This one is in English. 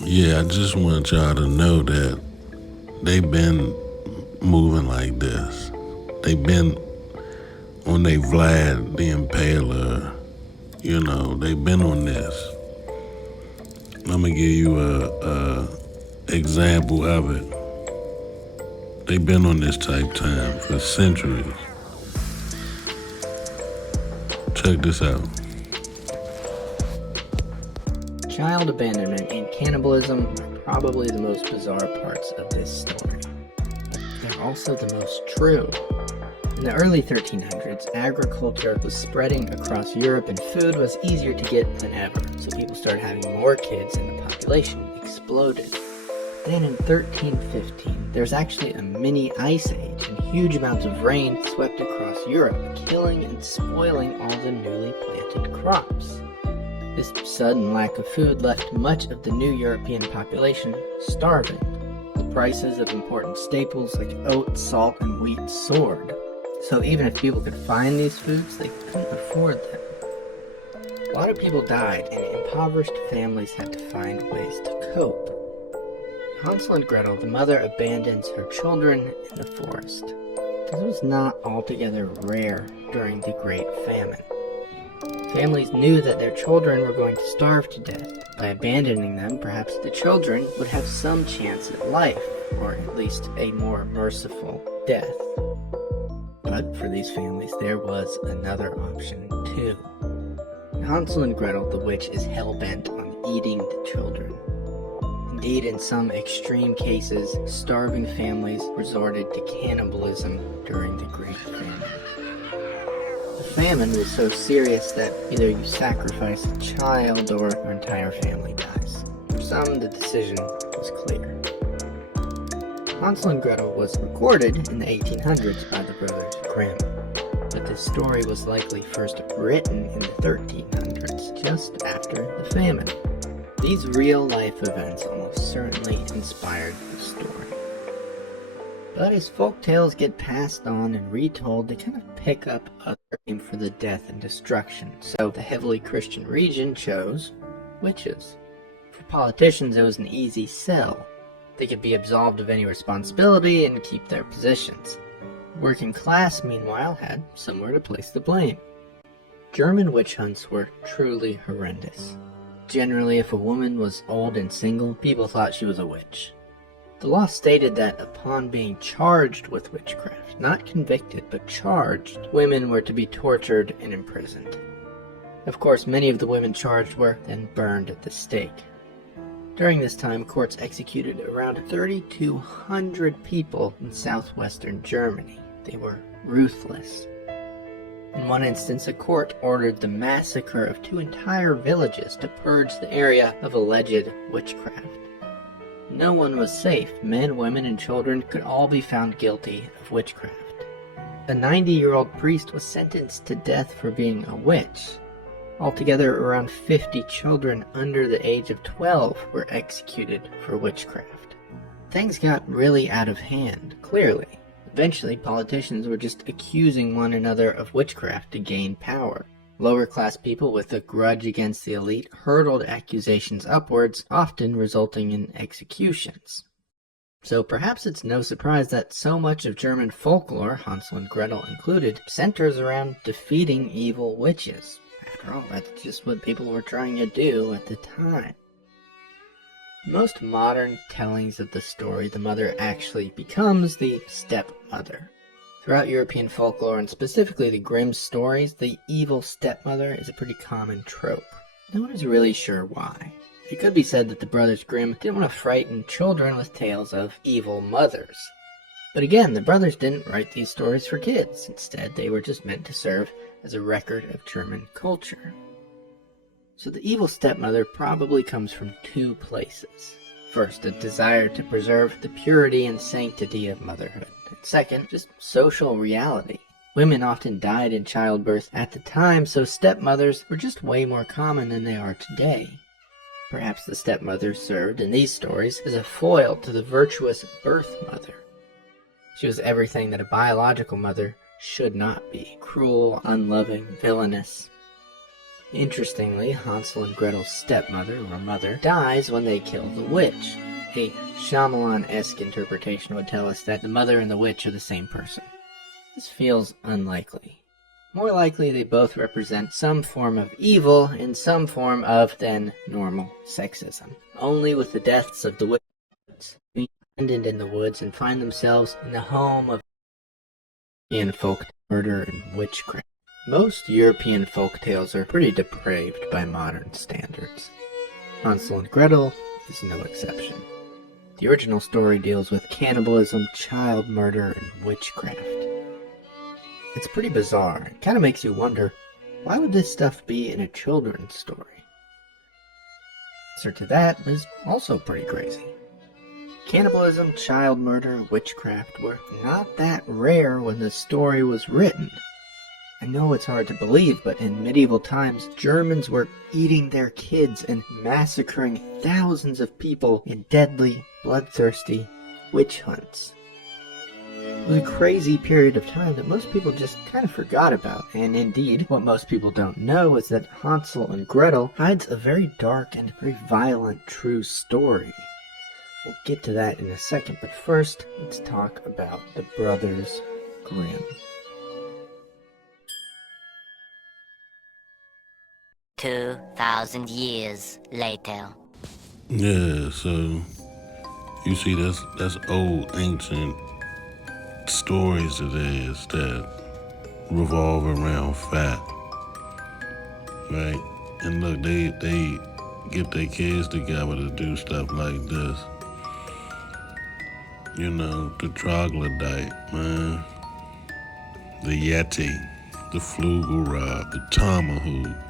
Yeah, I just want y'all to know that they've been moving like this. They've been on they Vlad the Impaler. They've been on this. I'm gonna give you a example of it. They've been on this type time for centuries. Check this out. Child abandonment and cannibalism are probably the most bizarre parts of this story, but they're also the most true. In the early 1300s, agriculture was spreading across Europe and food was easier to get than ever, so people started having more kids and the population exploded. Then in 1315, there was actually a mini ice age and huge amounts of rain swept across Europe, killing and spoiling all the newly planted crops. This sudden lack of food left much of the new European population starving. The prices of important staples like oats, salt, and wheat soared. So even if people could find these foods, they couldn't afford them. A lot of people died, and impoverished families had to find ways to cope. Hansel and Gretel, the mother abandons her children in the forest. This was not altogether rare during the Great Famine. Families knew that their children were going to starve to death. By abandoning them, perhaps the children would have some chance at life, or at least a more merciful death. But for these families, there was another option too. Hansel and Gretel, the witch, is hell-bent on eating the children. Indeed, in some extreme cases, starving families resorted to cannibalism during the Great Famine. The famine was so serious that either you sacrifice a child or your entire family dies. For some, the decision was clear. Hansel and Gretel was recorded in the 1800s by the brothers Grimm, but this story was likely first written in the 1300s, just after the famine. These real-life events almost certainly inspired the story. But as folk tales get passed on and retold, they kind of pick up a theme for the death and destruction. So the heavily Christian region chose witches. For politicians, it was an easy sell. They could be absolved of any responsibility and keep their positions. The working class, meanwhile, had somewhere to place the blame. German witch hunts were truly horrendous. Generally, if a woman was old and single, people thought she was a witch. The law stated that upon being charged with witchcraft, not convicted but charged, women were to be tortured and imprisoned. Of course, many of the women charged were then burned at the stake. During this time, courts executed around 3,200 people in southwestern Germany. They were ruthless. In one instance, a court ordered the massacre of 2 entire villages to purge the area of alleged witchcraft. No one was safe. Men, women, and children could all be found guilty of witchcraft. A 90-year-old priest was sentenced to death for being a witch. Altogether, around 50 children under the age of 12 were executed for witchcraft. Things got really out of hand, clearly. Eventually, politicians were just accusing one another of witchcraft to gain power. Lower-class people with a grudge against the elite hurled accusations upwards, often resulting in executions. So perhaps it's no surprise that so much of German folklore, Hansel and Gretel included, centers around defeating evil witches. After all, that's just what people were trying to do at the time. Most modern tellings of the story, the mother actually becomes the stepmother. Throughout European folklore, and specifically the Grimm stories, the evil stepmother is a pretty common trope. No one is really sure why. It could be said that the brothers Grimm didn't want to frighten children with tales of evil mothers. But again, the brothers didn't write these stories for kids. Instead, they were just meant to serve as a record of German culture. So the evil stepmother probably comes from 2 places. First, a desire to preserve the purity and sanctity of motherhood. And second, just social reality. Women often died in childbirth at the time, so stepmothers were just way more common than they are today. Perhaps the stepmother served in these stories as a foil to the virtuous birth mother. She was everything that a biological mother should not be: cruel, unloving, villainous. Interestingly, Hansel and Gretel's stepmother, or mother, dies when they kill the witch. A Shyamalan-esque interpretation would tell us that the mother and the witch are the same person. This feels unlikely. More likely, they both represent some form of evil and some form of, then, normal sexism. Only with the deaths of the witches, we abandoned in the woods and find themselves in the home of European folk murder and witchcraft. Most European folk tales are pretty depraved by modern standards. Hansel and Gretel is no exception. The original story deals with cannibalism, child murder, and witchcraft. It's pretty bizarre. It kind of makes you wonder, why would this stuff be in a children's story? The answer to that is also pretty crazy. Cannibalism, child murder, witchcraft were not that rare when the story was written. I know it's hard to believe, but in medieval times, Germans were eating their kids and massacring thousands of people in deadly, bloodthirsty witch hunts. It was a crazy period of time that most people just kind of forgot about, and indeed, what most people don't know is that Hansel and Gretel hides a very dark and very violent true story. We'll get to that in a second, but first, let's talk about the Brothers Grimm. 2,000 years later. Yeah, so you see that's old ancient stories it is that revolve around fat. Right? And look, they get their kids together to do stuff like this. You know, the troglodyte, man. The yeti, the flugelrod, the tomahawk.